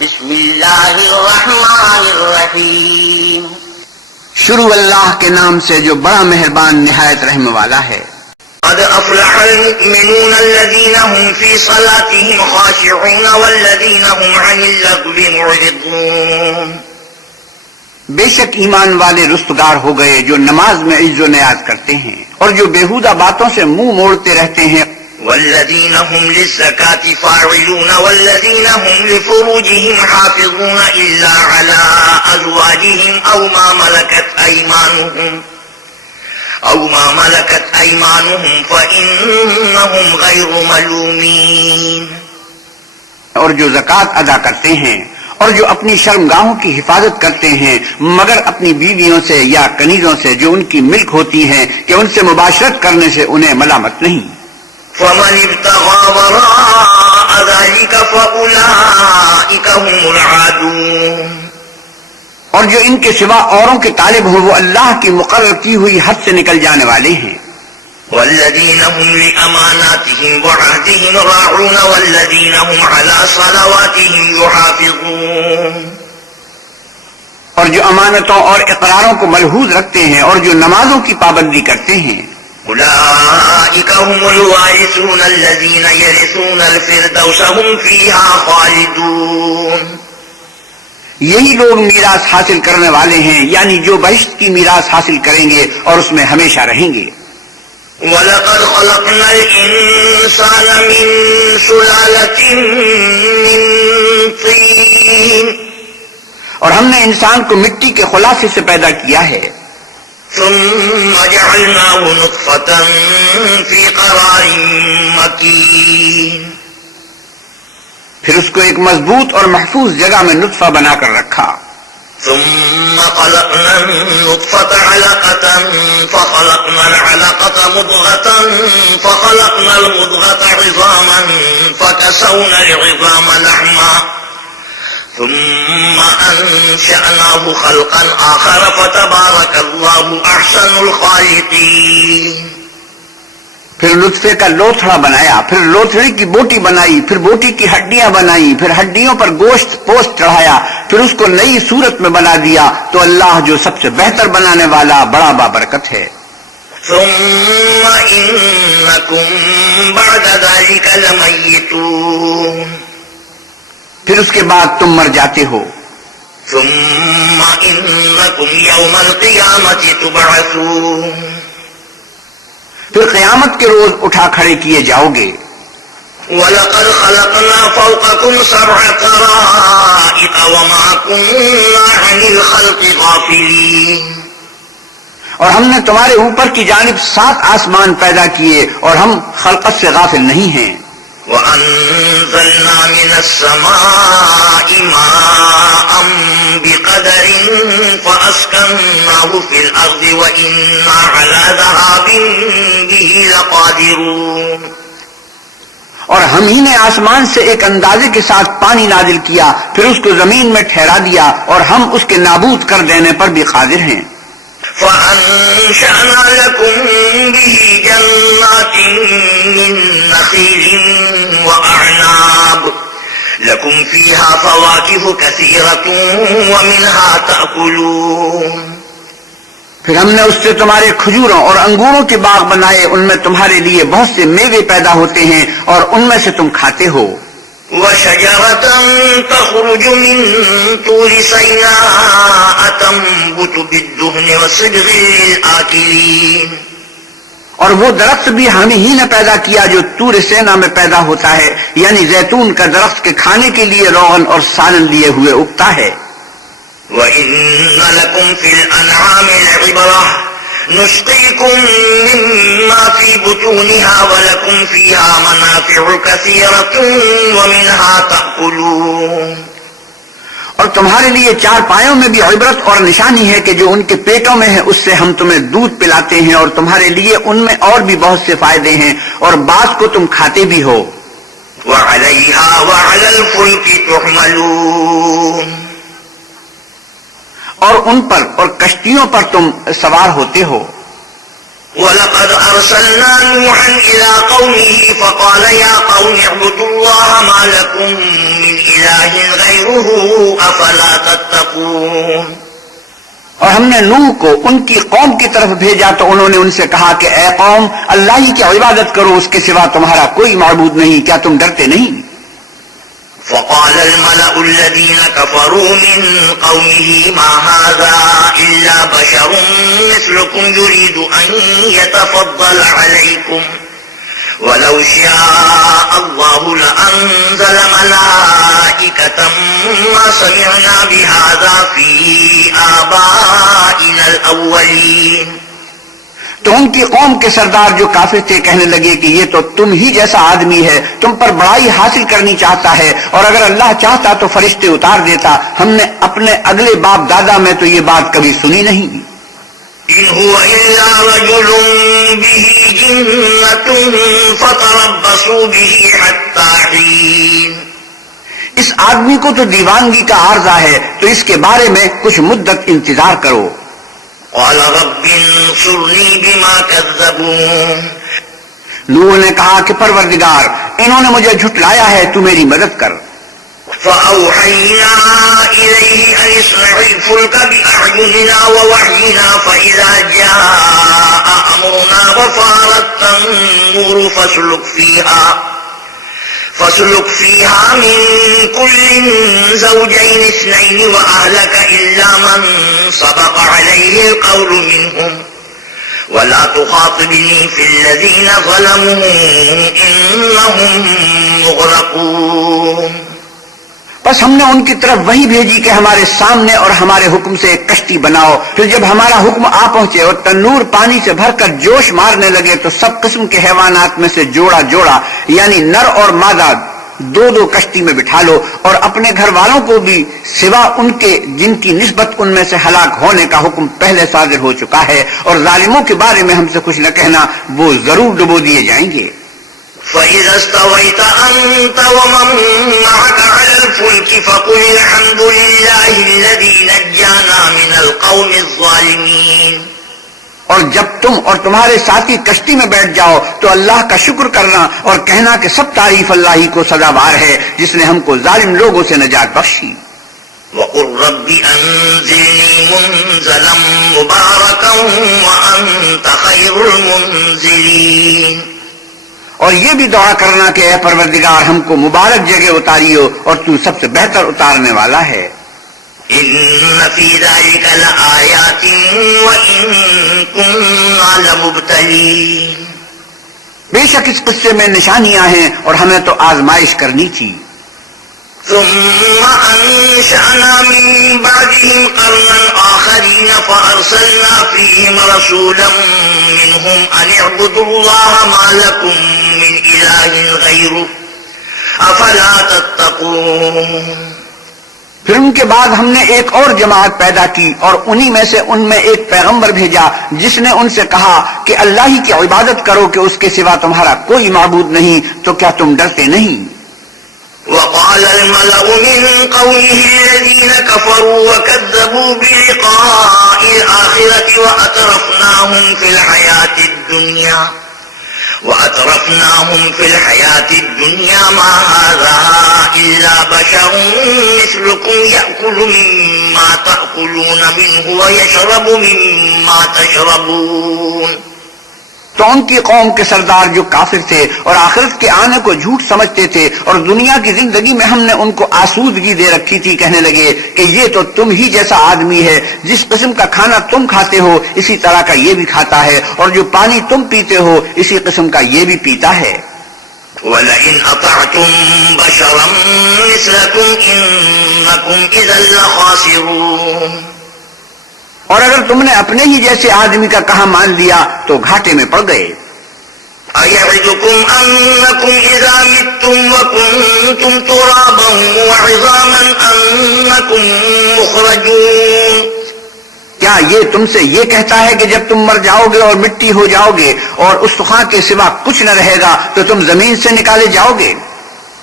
بسم اللہ الرحمن الرحیم، شروع اللہ کے نام سے جو بڑا مہربان نہایت رحم والا ہے۔ قد افلح المؤمنون الذين هم في صلاتهم خاشعون والذين هم عن اللغو معرضون۔ بے شک ایمان والے رستگار ہو گئے جو نماز میں عز و نیاز کرتے ہیں اور جو بیہودہ باتوں سے منہ موڑتے رہتے ہیں۔ والذين هم للزكاة فاعلون والذين هم لفروجهم حافظون إلا على أزواجهم أو ما ملكت أيمانهم فإنهم غير ملومين۔ اور جو زکوٰۃ ادا کرتے ہیں اور جو اپنی شرمگاہوں کی حفاظت کرتے ہیں مگر اپنی بیویوں سے یا کنیزوں سے جو ان کی ملک ہوتی ہیں کہ ان سے مباشرت کرنے سے انہیں ملامت نہیں۔ فمن ابتغى وراء ذلك فأولئك هم العادون۔ اور جو ان کے سوا اوروں کے طالب ہوں وہ اللہ کی مقرر کی ہوئی حد سے نکل جانے والے ہیں۔ والذین هم لأماناتهم وعهدهم راعون والذین هم على صلواتهم يحافظون۔ اور جو امانتوں اور اقراروں کو ملحوظ رکھتے ہیں اور جو نمازوں کی پابندی کرتے ہیں۔ اولئک هم الوارثون الذین یرثون الفردوس هم فیها خالدون۔ یہی لوگ میراث حاصل کرنے والے ہیں یعنی جو بہشت کی میراث حاصل کریں گے اور اس میں ہمیشہ رہیں گے۔ وَلَقَدْ خَلَقْنَا الْإِنسَانَ مِنْ سُلَالَةٍ مِّن طِينٍ۔ اور ہم نے انسان کو مٹی کے خلاصے سے پیدا کیا ہے۔ ثُمَّ جَعَلْنَاهُ نُطْفَةً فِي قَرَارٍ مَّكِينٍ۔ پھر اس کو ایک مضبوط اور محفوظ جگہ میں نطفہ بنا کر رکھا۔ ثم خلقنا النطفة علقة فخلقنا العلقة مضغة فخلقنا المضغة عظاما فكسونا العظام لحما ثم أنشأناه خلقا آخر فتبارك الله أحسن الخالقين۔ پھر نطفے کا لوتھڑا بنایا، پھر لوتھڑے کی بوٹی بنائی، پھر بوٹی کی ہڈیاں بنائی، پھر ہڈیوں پر گوشت پوست چڑھایا، پھر اس کو نئی صورت میں بنا دیا تو اللہ جو سب سے بہتر بنانے والا بڑا بابرکت ہے۔ ثم إنكم بعد ذلك لميتون۔ پھر اس کے بعد تم مر جاتے ہو۔ ثم إنكم يوم القيامة تبعثون۔ پھر قیامت کے روز اٹھا کھڑے کیے جاؤ گے۔ وَلَقَدْ خَلَقْنَا فَوْقَكُمْ سَبْعَ طَرَائِقَ وَمَا كُنَّا عَنِ الْخَلْقِ غَافِلِينَ۔ اور ہم نے تمہارے اوپر کی جانب 7 آسمان پیدا کیے اور ہم خلقت سے غافل نہیں ہیں۔ وَأَنزَلْنَا مِنَ السَّمَاءِ مَاءً بِقَدَرٍ فَأَسْكَنَّاهُ فِي الْأَرْضِ وَإِنَّا عَلَى ذَهَابٍ بِهِ لَقَادِرُونَ۔ اور ہم ہی نے آسمان سے ایک اندازے کے ساتھ پانی نازل کیا، پھر اس کو زمین میں ٹھہرا دیا اور ہم اس کے نابود کر دینے پر بھی قادر ہیں۔ فَأَنشَأْنَا لَكُم بِهِ جَنَّاتٍ مِّن نَّخِيلٍ وَأَعْنَابٍ لَكُمْ فِيهَا فَوَاكِهُ كَثِيرَةٌ وَمِنْهَا تَأْكُلُونَ۔ پھر ہم نے اس سے تمہارے کھجوروں اور انگوروں کے باغ بنائے، ان میں تمہارے لیے بہت سے میوے پیدا ہوتے ہیں اور ان میں سے تم کھاتے ہو۔ وَشَجَرَةً تَخْرُجُ مِن طُورِ سَيْنَاءَ تَنبُتُ بِالدُّهْنِ وَصِبْغٍ لِلْآكِلِينَ۔ اور وہ درخت بھی ہم ہی نے پیدا کیا جو طور سینا میں پیدا ہوتا ہے، یعنی زیتون کا درخت کے کھانے کے لیے روغن اور سالن لیے ہوئے اگتا ہے۔ وَإِنَّ لَكُمْ فِي الْأَنْعَامِ لَعِبْرَةً نُسْقِيكُم مِّمَّا فِي بُطُونِهَا وَلَكُمْ فِيهَا مَنَافِعُ كَثِيرَةٌ وَمِنْهَا تَأْكُلُونَ۔ اور تمہارے لیے 4 پایوں میں بھی عبرت اور نشانی ہے کہ جو ان کے پیٹوں میں ہے اس سے ہم تمہیں دودھ پلاتے ہیں، اور تمہارے لیے ان میں اور بھی بہت سے فائدے ہیں اور بعض کو تم کھاتے بھی ہو۔ وَعَلَيْهَا وَعَلَى الْفُلْكِ تُحْمَلُونَ۔ اور ان پر اور کشتیوں پر تم سوار ہوتے ہو۔ وَلَقَدْ أَرْسَلْنَا نُوحًا إِلَىٰ قَوْمِهِ فَقَالَ يَا قَوْمِ اعْبُدُوا اللَّهَ مَا لَكُم مِّنْ إِلَٰهٍ غَيْرُهُ أَفَلَا تَتَّقُونَ۔ اور ہم نے نوح کو ان کی قوم کی طرف بھیجا تو انہوں نے ان سے کہا کہ اے قوم، اللہ ہی کی عبادت کرو، اس کے سوا تمہارا کوئی معبود نہیں، کیا تم ڈرتے نہیں؟ فقال الملأ الذين كفروا من قومه ما هذا إلا بشر مثلكم يريد أن يتفضل عليكم ولو شاء الله لأنزل ملائكة ما سمعنا بهذا في آبائنا الأولين۔ تو ان کی قوم کے سردار جو کافر تھے کہنے لگے کہ یہ تو تم ہی جیسا آدمی ہے، تم پر بڑائی حاصل کرنی چاہتا ہے، اور اگر اللہ چاہتا تو فرشتے اتار دیتا، ہم نے اپنے اگلے باپ دادا میں تو یہ بات کبھی سنی نہیں۔ إن هو إلا رجل به جنة فتربصوا به حتى حين۔ اس آدمی کو تو دیوانگی کا عارضہ ہے، تو اس کے بارے میں کچھ مدت انتظار کرو۔ قال رب انصرني بما كذبون۔ نوح نے کہا کہ پروردگار، انہوں نے مجھے جھٹلایا ہے، تو میری مدد کر۔ فأوحينا إليه أن اصنع الفلك بأعيننا ووحينا فإذا جاء أمرنا وفارت النور فاسلك فيها من كل زوجين اثنين وأهلك إلا من سبق عليه القول منهم ولا تخاطبني في الذين ظلموا إنهم مغرقون۔ بس ہم نے ان کی طرف وہی بھیجی کہ ہمارے سامنے اور ہمارے حکم سے ایک کشتی بناؤ، پھر جب ہمارا حکم آ پہنچے اور تنور پانی سے بھر کر جوش مارنے لگے تو سب قسم کے حیوانات میں سے جوڑا جوڑا یعنی نر اور مادہ دو دو کشتی میں بٹھا لو، اور اپنے گھر والوں کو بھی سوا ان کے جن کی نسبت ان میں سے ہلاک ہونے کا حکم پہلے صادر ہو چکا ہے، اور ظالموں کے بارے میں ہم سے کچھ نہ کہنا، وہ ضرور ڈبو دیے جائیں گے۔ فإذا استويت أنت ومن معك على الفلك فقل الحمد لله الذي نجانا من القوم الظالمين۔ اور جب تم اور تمہارے ساتھی کشتی میں بیٹھ جاؤ تو اللہ کا شکر کرنا اور کہنا کہ سب تعریف اللہ ہی کو سزاوار ہے جس نے ہم کو ظالم لوگوں سے نجات بخشی۔ وقل رب أنزلني منزلا مباركا وأنت خير المنزلين۔ اور یہ بھی دعا کرنا کہ اے پروردگار ہم کو مبارک جگہ اتاریو اور تو سب سے بہتر اتارنے والا ہے۔ إن في ذلك لآيات وإن كنا لمبتلين۔ بے شک اس قصے میں نشانیاں ہیں اور ہمیں تو آزمائش کرنی تھی۔ ثم أنشأنا من بعدهم قرنا آخرين فأرسلنا فيهم رسولا منهم أن اعبدوا الله ما لكم من إله غيره أفلا تتقون۔ پھر ان کے بعد ہم نے ایک اور جماعت پیدا کی اور انہی میں سے ان میں ایک پیغمبر بھیجا جس نے ان سے کہا کہ اللہ ہی کی عبادت کرو کہ اس کے سوا تمہارا کوئی معبود نہیں، تو کیا تم ڈرتے نہیں؟ وقال الملأ من قومه الذين كفروا وكذبوا بلقاء الآخرة وأترفناهم في الحياة الدنيا ما هذا إلا بشر مثلكم يأكل مما تأكلون منه ويشرب مما تشربون۔ تو ان کی قوم کے سردار جو کافر تھے اور آخرت کے آنے کو جھوٹ سمجھتے تھے اور دنیا کی زندگی میں ہم نے ان کو آسودگی دے رکھی تھی، کہنے لگے کہ یہ تو تم ہی جیسا آدمی ہے، جس قسم کا کھانا تم کھاتے ہو اسی طرح کا یہ بھی کھاتا ہے، اور جو پانی تم پیتے ہو اسی قسم کا یہ بھی پیتا ہے۔ وَلَئِنْ أَطَعْتُمْ بَشَرًا مِثْلَكُمْ إِنَّكُمْ إِذًا لَخَاسِرُونَ۔ اور اگر تم نے اپنے ہی جیسے آدمی کا کہا مان لیا تو گھاٹے میں پڑ گئے۔ أَيَعِدُكُمْ أَنَّكُمْ إِذَا مِتُّمْ وَكُنْتُمْ تُرَابًا وَعِظَامًا أَنَّكُمْ مُخْرَجُونَ۔ کیا یہ تم سے یہ کہتا ہے کہ جب تم مر جاؤ گے اور مٹی ہو جاؤ گے اور اس سخا کے سوا کچھ نہ رہے گا تو تم زمین سے نکالے جاؤ گے؟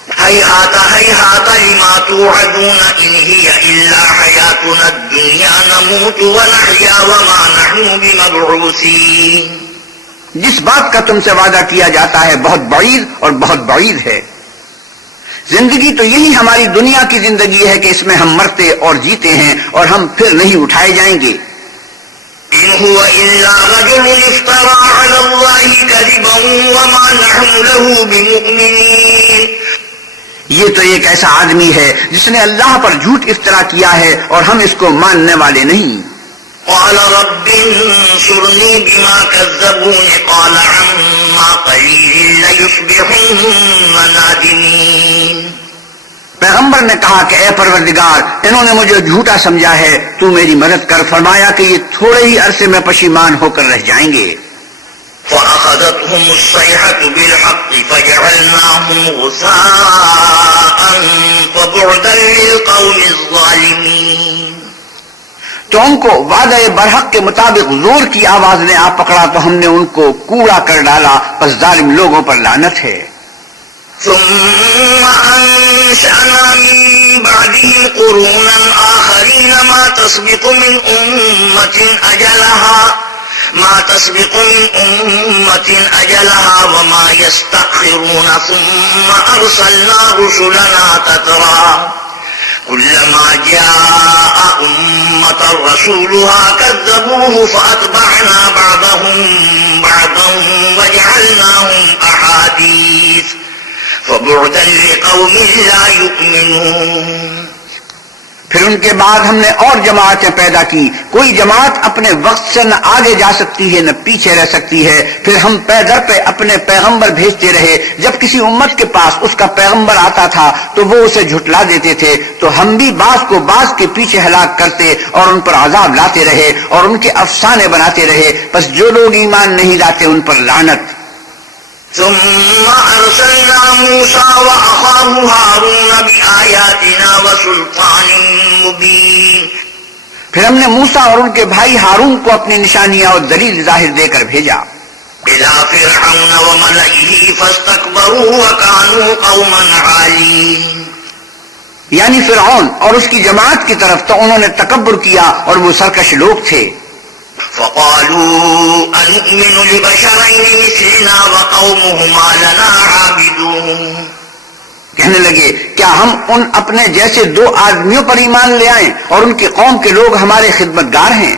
هيهات هيهات لما توعدون إن هي إلا حياتنا الدنيا نموت ونحيا وما نحن بمبعوثين۔ جس بات کا تم سے وعدہ کیا جاتا ہے بہت بعید اور بہت بعید ہے. زندگی تو یہی ہماری دنیا کی زندگی ہے کہ اس میں ہم مرتے اور جیتے ہیں اور ہم پھر نہیں اٹھائے جائیں گے. إن هو إلا رجل افترى على الله كذبا وما نحن له بمؤمنين. یہ تو ایک ایسا آدمی ہے جس نے اللہ پر جھوٹ افطرا کیا ہے اور ہم اس کو ماننے والے نہیں. قال رب انصرني بما كذبون قال عما قليل ليصبحن نادمين. پیغمبر نے کہا کہ اے پروردگار انہوں نے مجھے جھوٹا سمجھا ہے تو میری مدد کر. فرمایا کہ یہ تھوڑے ہی عرصے میں پشیمان ہو کر رہ جائیں گے. فأخذتهم الصيحة بالحق فجعلناهم غثاء فبعدا للقوم الظالمين. تو ان کو وعدہ برحق کے مطابق زور کی آواز نے آ پکڑا تو ہم نے ان کو کوڑا کر ڈالا. پس ظالم لوگوں پر لعنت ہے. ثم أنشأنا من بعدهم قرونا آخرين ما تسبق من أمة أجلها وما يستأخرون ثم أرسلنا رسلنا تترى كلما جاء أمة رسولها كذبوه فأتبعنا بعضهم بعضا وجعلناهم أحاديث فبعدا لقوم لا يؤمنون. پھر ان کے بعد ہم نے اور جماعتیں پیدا کی. کوئی جماعت اپنے وقت سے نہ آگے جا سکتی ہے نہ پیچھے رہ سکتی ہے. پھر ہم پے در پہ اپنے پیغمبر بھیجتے رہے. جب کسی امت کے پاس اس کا پیغمبر آتا تھا تو وہ اسے جھٹلا دیتے تھے. تو ہم بھی بعض کو بعض کے پیچھے ہلاک کرتے اور ان پر عذاب لاتے رہے اور ان کے افسانے بناتے رہے. بس جو لوگ ایمان نہیں لاتے ان پر لعنت. ثم أرسلنا موسى وأخاه هارون بآياتنا وسلطان مبين. پھر ہم نے موسیٰ اور ان کے بھائی ہارون کو اپنی نشانیاں اور دلیل ظاہر دے کر بھیجا. إلى فرعون وملئه فاستكبروا وكانوا قوما عالين. یعنی فرعون اور اس کی جماعت کی طرف تو انہوں نے تکبر کیا اور وہ سرکش لوگ تھے. فقالوا أنؤمن لبشرين مثلنا وقومهما لنا عابدون. کہنے لگے کیا ہم ان اپنے جیسے دو آدمیوں پر ایمان لے آئیں اور ان کی قوم کے لوگ ہمارے خدمتگار ہیں.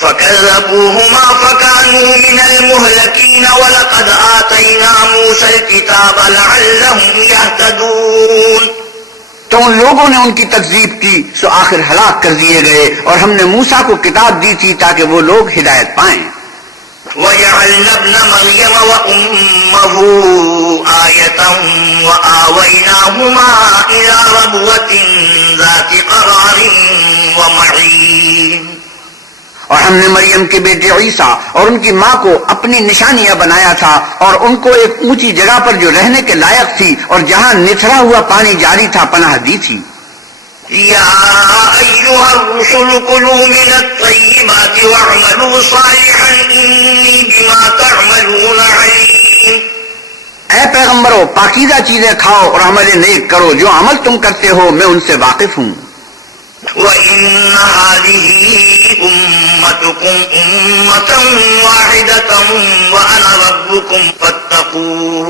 فكذبوهما فكانوا من المهلكين ولقد آتينا موسى الكتاب لعلهم يهتدون. تو ان لوگوں نے ان کی تکذیب کی سو آخر ہلاک کر دیے گئے اور ہم نے موسیٰ کو کتاب دی تھی تاکہ وہ لوگ ہدایت پائیں. وجعلنا ابن مريم وأمه آية وآويناهما إلى ربوة ذات قرار ومعين. اور ہم نے مریم کے بیٹے عیسیٰ اور ان کی ماں کو اپنی نشانیاں بنایا تھا اور ان کو ایک اونچی جگہ پر جو رہنے کے لائق تھی اور جہاں نتھرا ہوا پانی جاری تھا پناہ دی تھی. يا أيها الرسل كلوا من الطيبات واعملوا صالحا إني بما تعملون عليم. اے پیغمبرو پاکیزہ چیزیں کھاؤ اور عمل نیک کرو. جو عمل تم کرتے ہو میں ان سے واقف ہوں. وَإِنَّ هَذِهِ أُمَّتُكُمْ أُمَّةً وَاحِدَةً وَأَنَا رَبُّكُمْ فَاتَّقُونِ.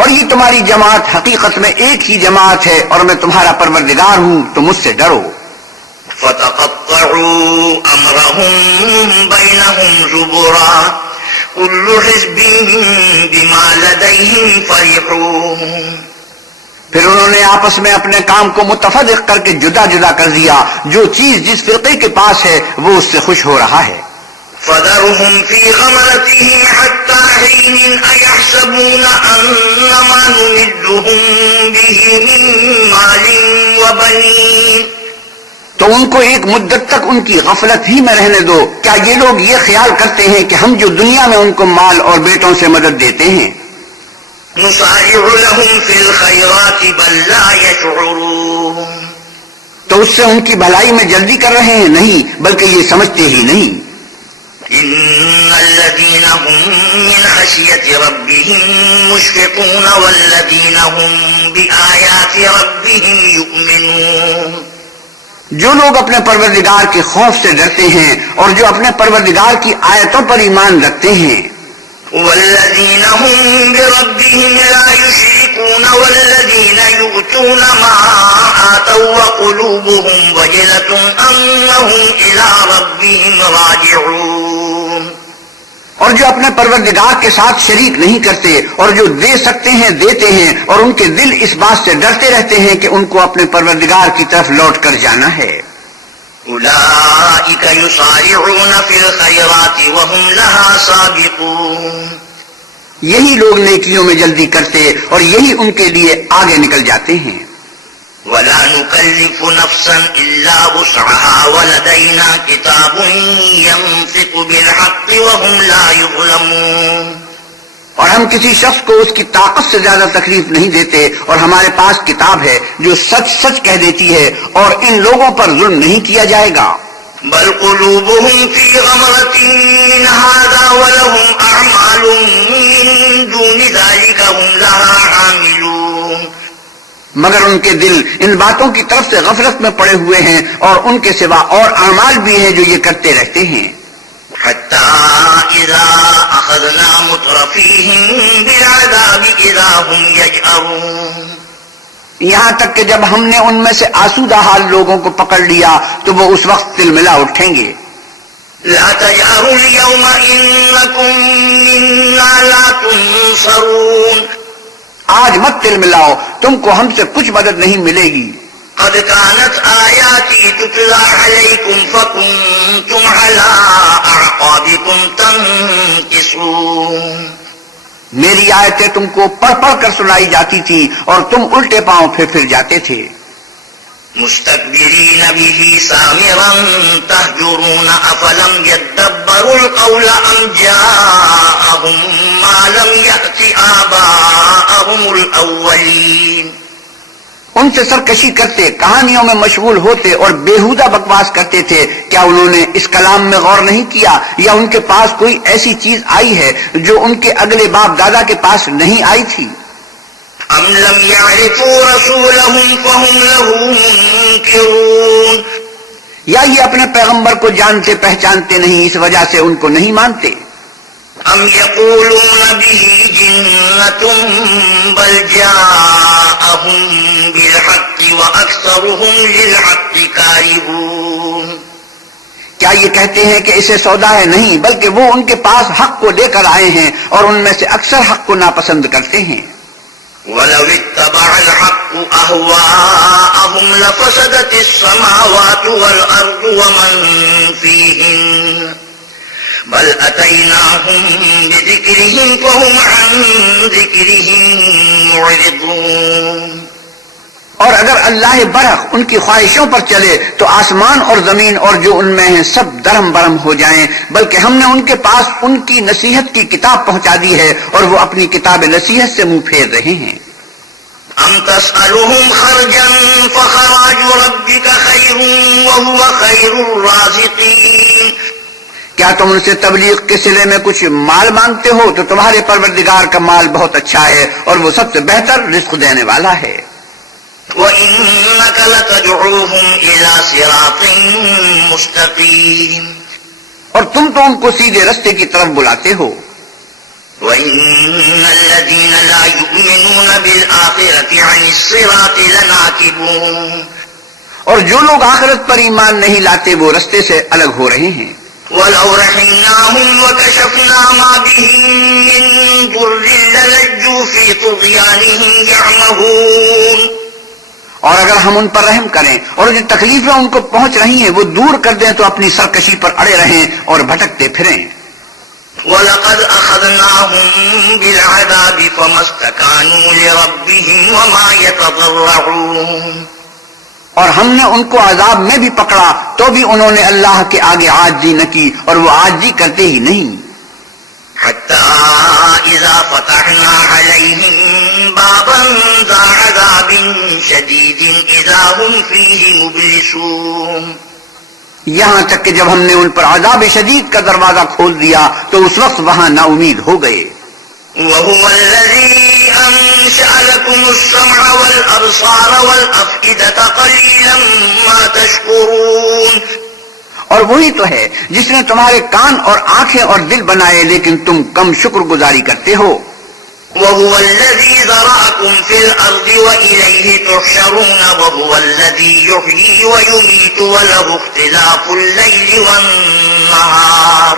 اور یہ تمہاری جماعت حقیقت میں ایک ہی جماعت ہے اور میں تمہارا پروردگار ہوں تو مجھ سے ڈرو. فَتَقَطَّعُوا أَمْرَهُمْ بَيْنَهُمْ زُبُرًا كُلُّ حِزْبٍ بِمَا لَدَيْهِمْ فَرِحُونَ. پھر انہوں نے آپس میں اپنے کام کو متفرق کر کے جدا جدا کر دیا. جو چیز جس فرقے کے پاس ہے وہ اس سے خوش ہو رہا ہے. فَذَرْهُمْ فِي غَمْرَتِهِمْ حَتَّى حِينٍ أَيَحْسَبُونَ أَنَّمَا نُمِدُّهُمْ بِهِ مِن مَالٍ وَبَنِينَ. تو ان کو ایک مدت تک ان کی غفلت ہی میں رہنے دو. کیا یہ لوگ یہ خیال کرتے ہیں کہ ہم جو دنیا میں ان کو مال اور بیٹوں سے مدد دیتے ہیں نُسَارِعُ لَهُمْ فِي الْخَيْرَاتِ بَل لَّا يَشْعُرُونَ. تو اس سے ان کی بھلائی میں جلدی کر رہے ہیں؟ نہیں بلکہ یہ سمجھتے ہی نہیں. إِنَّ الَّذِينَ هُم مِّنْ خَشْيَةِ رَبِّهِم مُّشْفِقُونَ وَالَّذِينَ هُم بِآيَاتِ رَبِّهِمْ يُؤْمِنُونَ. جو لوگ اپنے پروردگار کے خوف سے ڈرتے ہیں اور جو اپنے پروردگار کی آیتوں پر ایمان رکھتے ہیں، والذین هم بربهم لا یشرکون والذین یؤتون ما آتوا وقلوبهم وجلة انہم الی ربهم راجعون، اور جو اپنے پروردگار کے ساتھ شریک نہیں کرتے اور جو دے سکتے ہیں دیتے ہیں، اور ان کے دل اس بات سے ڈرتے رہتے ہیں کہ ان کو اپنے پروردگار کی طرف لوٹ کر جانا ہے۔ اولئک یسارعون فی الخیرات وهم لها سابقون، یہی لوگ نیکیوں میں جلدی کرتے اور یہی ان کے لیے آگے نکل جاتے ہیں۔ ولا نکلف نفسا الا وسعها ولدینا کتاب ینطق بالحق وهم لا یظلمون، اور ہم کسی شخص کو اس کی طاقت سے زیادہ تکلیف نہیں دیتے، اور ہمارے پاس کتاب ہے جو سچ سچ کہہ دیتی ہے، اور ان لوگوں پر ظلم نہیں کیا جائے گا۔ بل قلوبهم فی غمرة من هذا ولهم اعمال من دون ذلك هم لها عاملون، مگر ان کے دل ان باتوں کی طرف سے غفلت میں پڑے ہوئے ہیں، اور ان کے سوا اور اعمال بھی ہیں جو یہ کرتے رہتے ہیں۔ حتى اذا اخذنا مترفيهم بالعذاب اذا هم يجأرون، یہاں تک کہ جب ہم نے ان میں سے آسودہ حال لوگوں کو پکڑ لیا تو وہ اس وقت تلملا اٹھیں گے۔ لا تجأروا اليوم انكم منا لا تنصرون، آج مت تلملاؤ، تم کو ہم سے کچھ مدد نہیں ملے گی۔ قد كانت آياتي تتلى عليكم فكنتم على أعقابكم تنكصون، میری آیتیں تم کو پڑھ پڑھ کر سنائی جاتی تھی اور تم الٹے پاؤں پھر جاتے تھے۔ مستكبرين به سامرا تهجرون أفلم يدبروا القول أم جاءهم ما لم يأت آباءهم الأولين، ان سے سرکشی کرتے، کہانیوں میں مشغول ہوتے اور بیہودہ بکواس کرتے تھے۔ کیا انہوں نے اس کلام میں غور نہیں کیا، یا ان کے پاس کوئی ایسی چیز آئی ہے جو ان کے اگلے باپ دادا کے پاس نہیں آئی تھی؟ أم لم يعرفوا رسولهم فهم له منكرون، یا یہ اپنے پیغمبر کو جانتے پہچانتے نہیں، اس وجہ سے ان کو نہیں مانتے؟ أم يقولون به جنة بل جاءهم بالحق وأكثرهم للحق كارهون، کیا یہ کہتے ہیں کہ اسے سودا ہے؟ نہیں، بلکہ وہ ان کے پاس حق کو لے کر آئے ہیں اور ان میں سے اکثر حق کو ناپسند کرتے ہیں۔ ولو اتبع الحق أهواءهم لفسدت السماوات والأرض ومن فيهن بل أتيناهم بذكرهم فهم عن ذكرهم معرضون، اور اگر اللہ برحق ان کی خواہشوں پر چلے تو آسمان اور زمین اور جو ان میں ہیں سب درہم برہم ہو جائیں، بلکہ ہم نے ان کے پاس ان کی نصیحت کی کتاب پہنچا دی ہے اور وہ اپنی کتاب نصیحت سے منہ پھیر رہے ہیں۔ أم تسألهم خرجا فخراج ربك خير وهو خير الرازقين، کیا تم ان سے تبلیغ کے صلے میں کچھ مال مانگتے ہو تو تمہارے پروردگار کا مال بہت اچھا ہے اور وہ سب سے بہتر رزق دینے والا ہے۔ وَإِنَّكَ لَتَدْعُوهُمْ إِلَى صِرَاطٍ مُسْتَقِيمٍ، اور تم تو ان کو سیدھے رستے کی طرف بلاتے ہو۔ وَإِنَّ الَّذِينَ لَا يُؤْمِنُونَ بِالْآخِرَةِ عَنِ الصِّرَاطِ لَنَاكِبُونَ، اور جو لوگ آخرت پر ایمان نہیں لاتے وہ رستے سے الگ ہو رہے ہیں۔ وَلَوْ رَحِمْنَاهُمْ وَكَشَفْنَا مَا بِهِم مِّن ضُرٍّ لَّلَجُّوا فِي طُغْيَانِهِمْ يَعْمَهُونَ، اور اگر ہم ان پر رحم کریں اور جو تکلیفیں ان کو پہنچ رہی ہیں وہ دور کر دیں تو اپنی سرکشی پر اڑے رہیں اور بھٹکتے پھریں۔ وَلَقَدْ أَخَذْنَاهُمْ بِالْعَذَابِ فَمَا اسْتَكَانُوا لِرَبِّهِمْ وَمَا يَتَضَرَّعُونَ، اور ہم نے ان کو عذاب میں بھی پکڑا تو بھی انہوں نے اللہ کے آگے عاجزی نہ کی اور وہ عاجزی کرتے ہی نہیں۔ حَتَّى إِذَا فَتَحْنَا عَلَيْهِمْ بَابًا ذَا عَذَابٍ شَدِيدٍ إِذَا هُمْ فِيهِ مُبْلِسُونَ، یہاں تک کہ جب ہم نے ان پر عذاب شدید کا دروازہ کھول دیا تو اس وقت وہاں نا امید ہو گئے۔ وَهُوَ الَّذِي أَنشَأَ لَكُمُ السَّمْعَ وَالْأَبْصَارَ وَالْأَفْئِدَةَ قَلِيلًا مَا تشكرون اور وہی تو ہے جس نے تمہارے کان اور آنکھیں اور دل بنائے لیکن تم کم شکر گزاری کرتے ہو. وهو الذي ذرأكم في الأرض وإليه تحشرون وهو الذي يحيي ويميت وله اختلاف الليل والنهار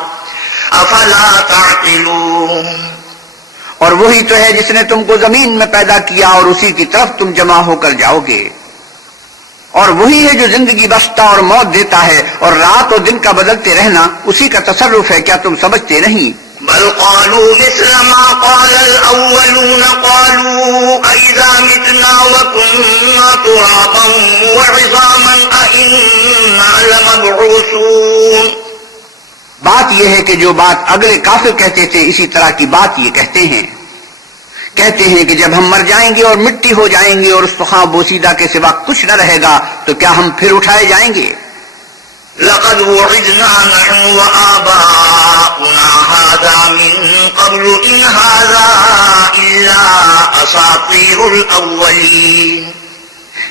أفلا تعقلون اور وہی تو ہے جس نے تم کو زمین میں پیدا کیا اور اسی کی طرف تم جمع ہو کر جاؤ گے. اور وہی ہے جو زندگی بخشتا اور موت دیتا ہے اور رات اور دن کا بدلتے رہنا اسی کا تصرف ہے. کیا تم سمجھتے نہیں؟ بل قالوا مثل ما قال الأولون قالوا أئذا متنا وكنا ترابا وعظاما أئنا لمبعوثون بات یہ ہے کہ جو بات اگلے کافر کہتے تھے اسی طرح کی بات یہ کہتے ہیں کہ جب ہم مر جائیں گے اور مٹی ہو جائیں گے اور استخوان بوسیدہ کے سوا کچھ نہ رہے گا تو کیا ہم پھر اٹھائے جائیں گے؟ لقد وعدنا نحن وآباؤنا هذا من قبل إن هذا إلا أساطير الأولين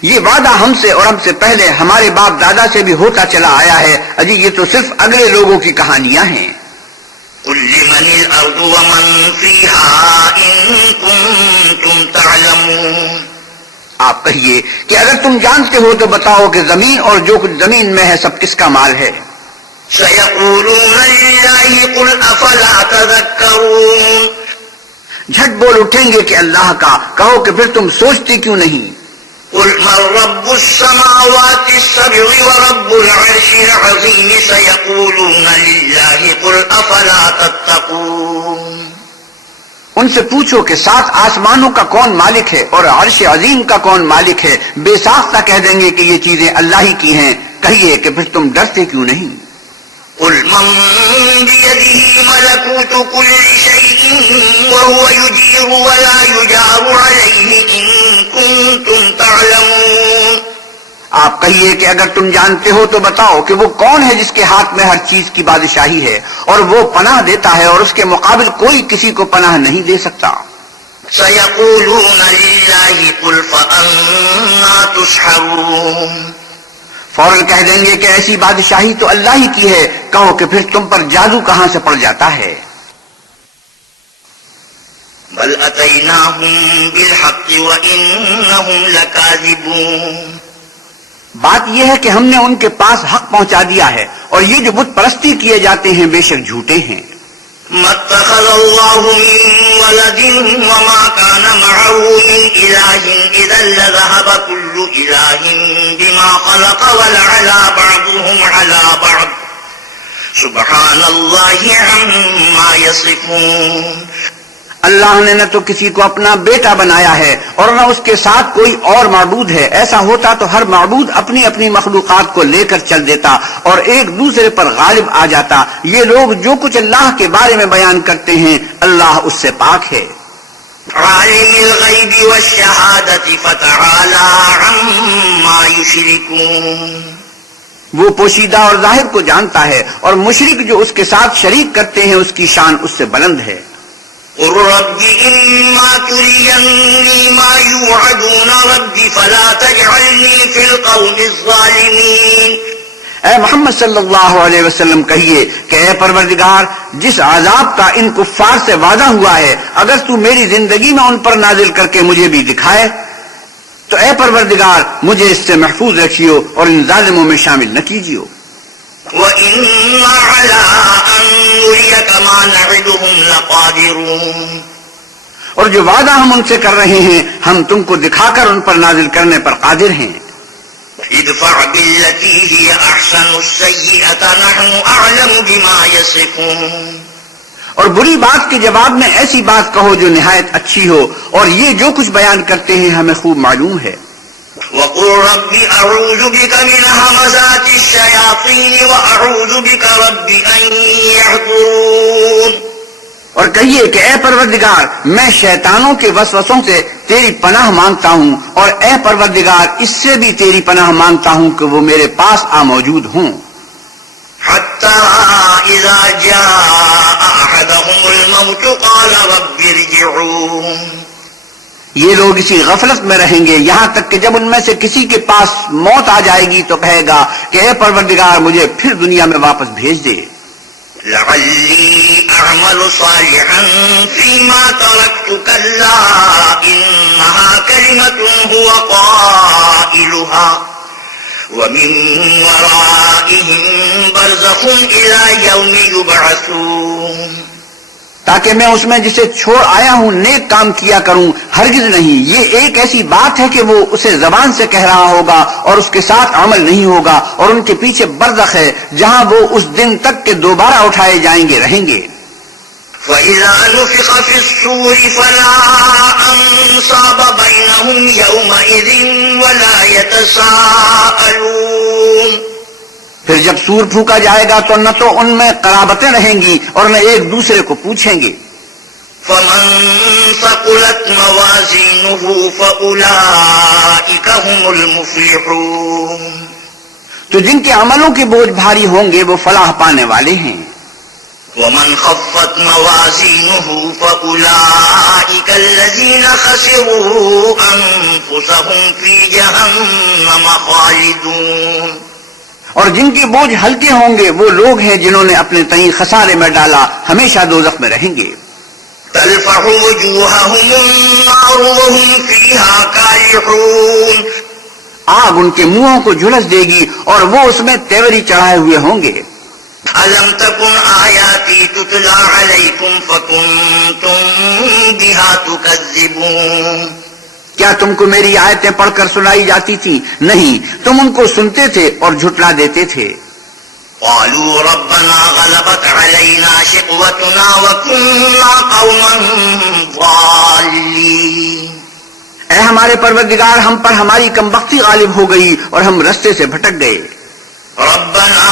یہ وعدہ ہم سے اور ہم سے پہلے ہمارے باپ دادا سے بھی ہوتا چلا آیا ہے. اجی یہ تو صرف اگلے لوگوں کی کہانیاں ہیں. قل لمن الأرض ومن فيها إن كنتم تعلمون آپ کہیے کہ اگر تم جانتے ہو تو بتاؤ کہ زمین اور جو کچھ زمین میں ہے سب کس کا مال ہے؟ سيقولون لله قل أفلا تذكرون جھٹ بول اٹھیں گے کہ اللہ کا. کہو کہ پھر تم سوچتے کیوں نہیں؟ قل من رب السماوات السبع ورب العرش العظيم سيقولون لله قل أفلا تتقون ان سے پوچھو کہ 7 آسمانوں کا کون مالک ہے اور عرش عظیم کا کون مالک ہے. بے ساختہ کہہ دیں گے کہ یہ چیزیں اللہ ہی کی ہیں. کہیے کہ پھر تم ڈرتے کیوں نہیں؟ قل من بيده ملكوت كل شيء وهو يجير ولا يجار عليه إن كنتم تعلمون آپ کہیے کہ اگر تم جانتے ہو تو بتاؤ کہ وہ کون ہے جس کے ہاتھ میں ہر چیز کی بادشاہی ہے اور وہ پناہ دیتا ہے اور اس کے مقابل کوئی کسی کو پناہ نہیں دے سکتا. سيقولون لله قل فأنا تسحرون فوراً کہہ دیں گے کہ ایسی بادشاہی تو اللہ ہی کی ہے. کہو کہ پھر تم پر جادو کہاں سے پڑ جاتا ہے؟ بل أتيناهم بالحق وإنهم لكاذبون بات یہ ہے کہ ہم نے ان کے پاس حق پہنچا دیا ہے اور یہ جو بت پرستی کیے جاتے ہیں بے شک جھوٹے ہیں. ما اتخذ الله من ولد وما كان معه من إله إذا لذهب كل إله بما خلق ولعلى بعضهم على بعض سبحان الله عما يصفون اللہ نے نہ تو کسی کو اپنا بیٹا بنایا ہے اور نہ اس کے ساتھ کوئی اور معبود ہے. ایسا ہوتا تو ہر معبود اپنی اپنی مخلوقات کو لے کر چل دیتا اور ایک دوسرے پر غالب آ جاتا. یہ لوگ جو کچھ اللہ کے بارے میں بیان کرتے ہیں اللہ اس سے پاک ہے. عالم الغیب والشہادت فتعالی عما یشرکون وہ پوشیدہ اور ظاہر کو جانتا ہے اور مشرک جو اس کے ساتھ شریک کرتے ہیں اس کی شان اس سے بلند ہے. قل رب إما تريني ما يوعدون رب فلا تجعلني في القوم الظالمين اے محمد صلی اللہ علیہ وسلم کہیے کہ اے پروردگار جس عذاب کا ان کفار سے وعدہ ہوا ہے اگر تو میری زندگی میں ان پر نازل کر کے مجھے بھی دکھائے تو اے پروردگار مجھے اس سے محفوظ رکھیو اور ان ظالموں میں شامل نہ کیجیو. وَإِنَّا عَلَىٰ أَن نُّرِيَكَ مَا نَعِدُهُمْ لَقَادِرُونَ اور جو وعدہ ہم ان سے کر رہے ہیں ہم تم کو دکھا کر ان پر نازل کرنے پر قادر ہیں. ادفع بالتي هي أحسن السيئة نحن أعلم بما يصفون اور بری بات کے جواب میں ایسی بات کہو جو نہایت اچھی ہو اور یہ جو کچھ بیان کرتے ہیں ہمیں خوب معلوم ہے. وقل رب أعوذ بك من همزات الشياطين وأعوذ بك رب أن يحضرون اور کہیے کہ اے پروردگار میں شیطانوں کے وسوسوں سے تیری پناہ مانگتا ہوں اور اے پروردگار اس سے بھی تیری پناہ مانگتا ہوں کہ وہ میرے پاس آ موجود ہوں. حتى إذا جاء أحدهم الموت قال رب ارجعون یہ لوگ اسی غفلت میں رہیں گے یہاں تک کہ جب ان میں سے کسی کے پاس موت آ جائے گی تو کہے گا کہ اے پروردگار مجھے پھر دنیا میں واپس بھیج دے، لعلی اعمل صالحا فیما ترکت کلا انہا کلمت هو قائلها ومن ورائهم برزخ الى یوم یبعثون، تاکہ میں اس میں جسے چھوڑ آیا ہوں نیک کام کیا کروں، ہرگز نہیں، یہ ایک ایسی بات ہے کہ وہ اسے زبان سے کہہ رہا ہوگا اور اس کے ساتھ عمل نہیں ہوگا، اور ان کے پیچھے برزخ ہے جہاں وہ اس دن تک کے دوبارہ اٹھائے جائیں گے رہیں گے۔ فَإِذَا نُفِخَ فِي الصُّورِ فَلَا أَنصَابَ بَيْنَهُمْ يَوْمَئِذٍ وَلَا يَتَسَاءَلُونَ، پھر جب سور پھونکا جائے گا تو نہ تو ان میں قرابتیں رہیں گی اور نہ ایک دوسرے کو پوچھیں گے۔ فَمَن ثَقُلَتْ مَوَازِينُهُ فَأُولَئِكَ هُمُ الْمُفْلِحُونَ، تو جن کے عملوں کے بوجھ بھاری ہوں گے وہ فلاح پانے والے ہیں۔ وَمَنْ خَفَّتْ مَوَازِينُهُ فَأُولَئِكَ الَّذِينَ خَسِرُوا أَنفُسَهُمْ فِي جَهَنَّمَ خَالِدُونَ، اور جن کے بوجھ ہلکے ہوں گے وہ لوگ ہیں جنہوں نے اپنے تئیں خسارے میں ڈالا، ہمیشہ دوزخ میں رہیں گے۔ تَلْفَحُ وُجُوهَهُمُ النَّارُ وَهُمْ فِيهَا كَالِحُونَ، آگ ان کے منہوں کو جھلس دے گی اور وہ اس میں تیوری چڑھائے ہوئے ہوں گے۔ أَلَمْ تَكُنْ آيَاتِي تُتْلَى عَلَيْكُمْ فَكُنْتُمْ بِهَا تُكَذِّبُونَ، کیا تم کو میری آیتیں پڑھ کر سنائی جاتی تھی؟ نہیں، تم ان کو سنتے تھے اور جھٹلا دیتے تھے۔ قالوا ربنا غلبت علينا شقوتنا وكنا قوما ضالين، اے ہمارے پروردگار ہم پر ہماری کمبختی غالب ہو گئی اور ہم رستے سے بھٹک گئے۔ ربنا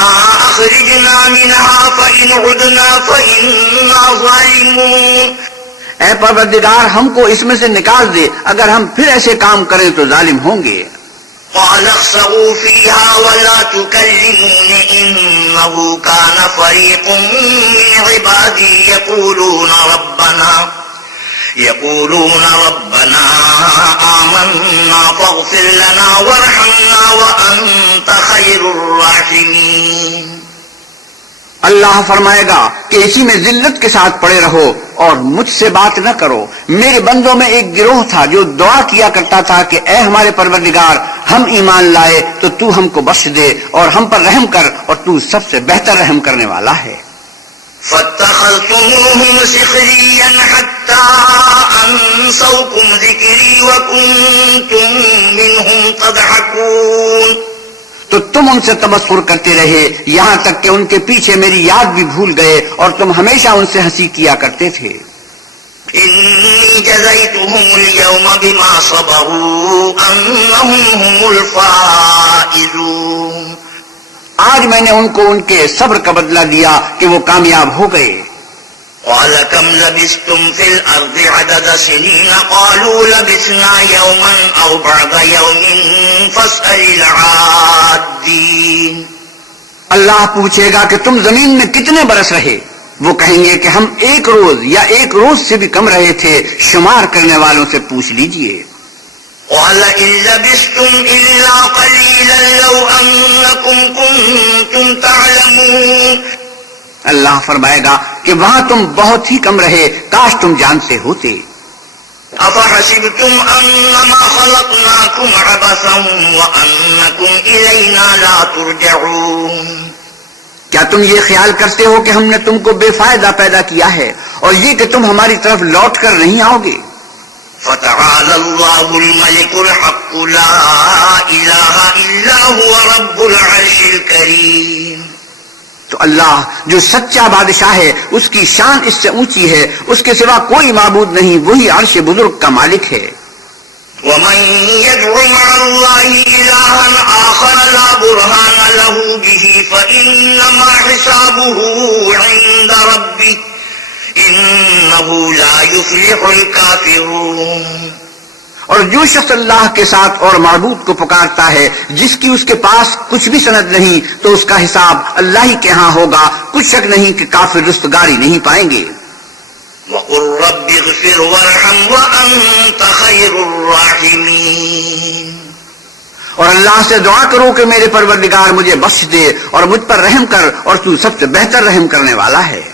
اخرجنا منها فإن عدنا فإنا ظالمون، اے پروردگار ہم کو اس میں سے نکال دے، اگر ہم پھر ایسے کام کریں تو ظالم ہوں گے۔ قال اخسئوا فيها ولا تكلمون إنه كان فريق من عبادي يقولون ربنا آمنا فاغفر لنا وارحمنا وأنت خير الراحمين، اللہ فرمائے گا کہ اسی میں ذلت کے ساتھ پڑے رہو اور مجھ سے بات نہ کرو۔ میرے بندوں میں ایک گروہ تھا جو دعا کیا کرتا تھا کہ اے ہمارے پروردگار ہم ایمان لائے تو تو ہم کو بخش دے اور ہم پر رحم کر، اور تو سب سے بہتر رحم کرنے والا ہے۔ فاتخذتموهم سخريا حتى أنسوكم ذكري وكنتم منهم تضحكون، تو تم ان سے تبصر کرتے رہے یہاں تک کہ ان کے پیچھے میری یاد بھی بھول گئے اور تم ہمیشہ ان سے ہنسی کیا کرتے تھے۔ إني جزيتهم اليوم بما صبروا أنهم هم الفائزون، آج میں نے ان کو ان کے صبر کا بدلہ دیا کہ وہ کامیاب ہو گئے۔ قال كم لبثتم في الأرض عدد سنين قالوا لبثنا يوما أو بعض يوم فاسأل العادين، اللہ پوچھے گا کہ تم زمین میں کتنے برس رہے؟ وہ کہیں گے کہ ہم ایک روز یا ایک روز سے بھی کم رہے تھے، شمار کرنے والوں سے پوچھ لیجئے۔ قال إن لبثتم إلا قليلا لو أنكم كنتم تعلمون، اللہ فرمائے گا کہ وہاں تم بہت ہی کم رہے، کاش تم جانتے ہوتے۔ أفحسبتم أنما خلقناكم عبثا وأنكم إلينا لا ترجعون، کیا تم یہ خیال کرتے ہو کہ ہم نے تم کو بے فائدہ پیدا کیا ہے اور یہ کہ تم ہماری طرف لوٹ کر نہیں آؤ گے؟ فتعالى الله الملك الحق لا إله إلا هو رب العرش الكريم، تو اللہ جو سچا بادشاہ ہے اس کی شان اس سے اونچی ہے، اس کے سوا کوئی معبود نہیں، وہی عرش بزرگ کا مالک ہے۔ ومن يدع مع الله إلها آخر لا برهان له به فإنما حسابه عند ربه إنه لا يفلح الكافرون، اور جو شخص اللہ کے ساتھ اور معبود کو پکارتا ہے جس کی اس کے پاس کچھ بھی سند نہیں تو اس کا حساب اللہ ہی کے ہاں ہوگا، کچھ شک نہیں کہ کافر رستگاری نہیں پائیں گے۔ وقل رب اغفر وارحم وأنت خير الراحمين. اور اللہ سے دعا کرو کہ میرے پروردگار مجھے بخش دے اور مجھ پر رحم کر، اور تو سب سے بہتر رحم کرنے والا ہے.